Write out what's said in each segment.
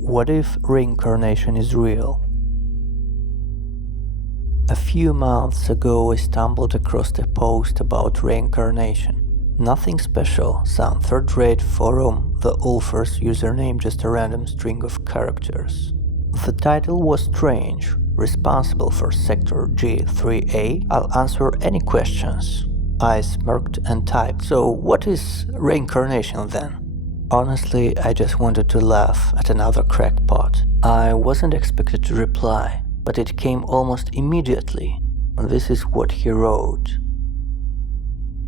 What if reincarnation is real? A few months ago I stumbled across a post about reincarnation. Nothing special, some third-rate forum that offers username just a random string of characters. The title was strange, responsible for sector G3A, I'll answer any questions. I smirked and typed, so what is reincarnation then? Honestly, I just wanted to laugh at another crackpot. I wasn't expected to reply, but it came almost immediately. And this is what he wrote.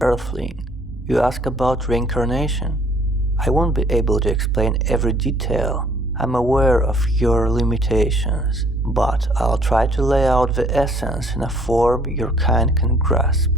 Earthling, you ask about reincarnation? I won't be able to explain every detail. I'm aware of your limitations, but I'll try to lay out the essence in a form your kind can grasp.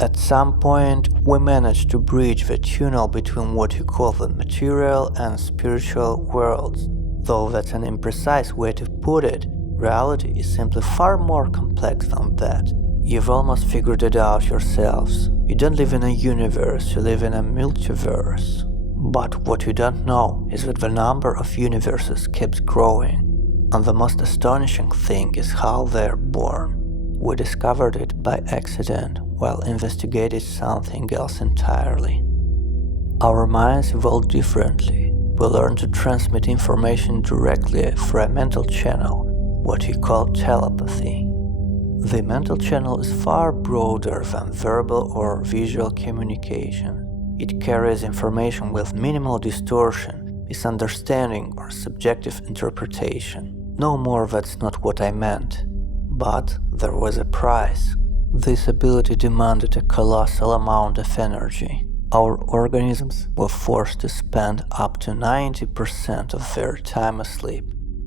At some point, we managed to bridge the tunnel between what you call the material and spiritual worlds. Though that's an imprecise way to put it, reality is simply far more complex than that. You've almost figured it out yourselves. You don't live in a universe, you live in a multiverse. But what you don't know is that the number of universes keeps growing. And the most astonishing thing is how they're born. We discovered it by accident while investigating something else entirely. Our minds evolve differently. We learn to transmit information directly through a mental channel, what you call telepathy. The mental channel is far broader than verbal or visual communication. It carries information with minimal distortion, misunderstanding, or subjective interpretation. No more, that's not what I meant. But there was a price. This ability demanded a colossal amount of energy. Our organisms were forced to spend up to 90% of their time asleep.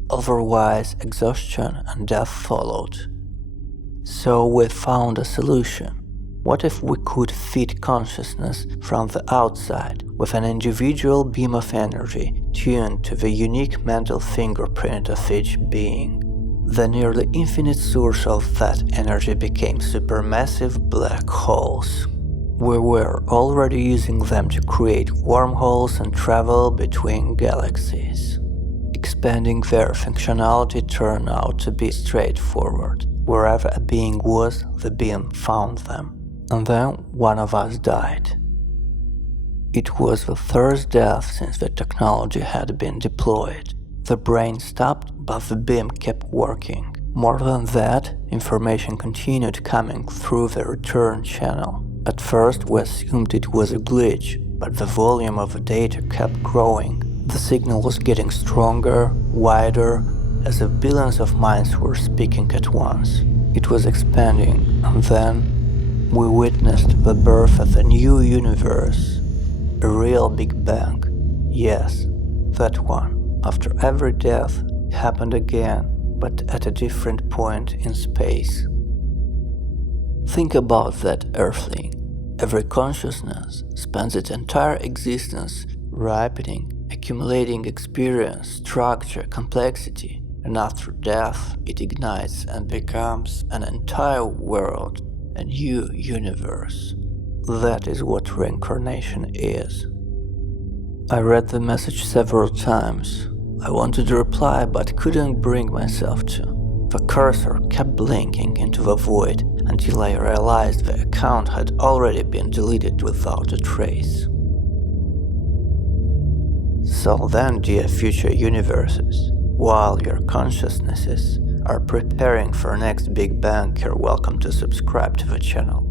Otherwise, exhaustion and death followed. So we found a solution. What if we could feed consciousness from the outside with an individual beam of energy tuned to the unique mental fingerprint of each being? The nearly infinite source of that energy became supermassive black holes. We were already using them to create wormholes and travel between galaxies. Expanding their functionality turned out to be straightforward. Wherever a being was, the beam found them. And then one of us died. It was the third death since the technology had been deployed. The brain stopped, but the beam kept working. More than that, information continued coming through the return channel. At first, we assumed it was a glitch, but the volume of the data kept growing. The signal was getting stronger, wider, as if billions of minds were speaking at once. It was expanding, and then we witnessed the birth of a new universe. A real Big Bang. Yes, that one. After every death, it happened again, but at a different point in space. Think about that, Earthling. Every consciousness spends its entire existence ripening, accumulating experience, structure, complexity, and after death, it ignites and becomes an entire world, a new universe. That is what reincarnation is. I read the message several times. I wanted to reply but couldn't bring myself to. The cursor kept blinking into the void until I realized the account had already been deleted without a trace. So then, dear future universes, while your consciousnesses are preparing for next Big Bang, you're welcome to subscribe to the channel.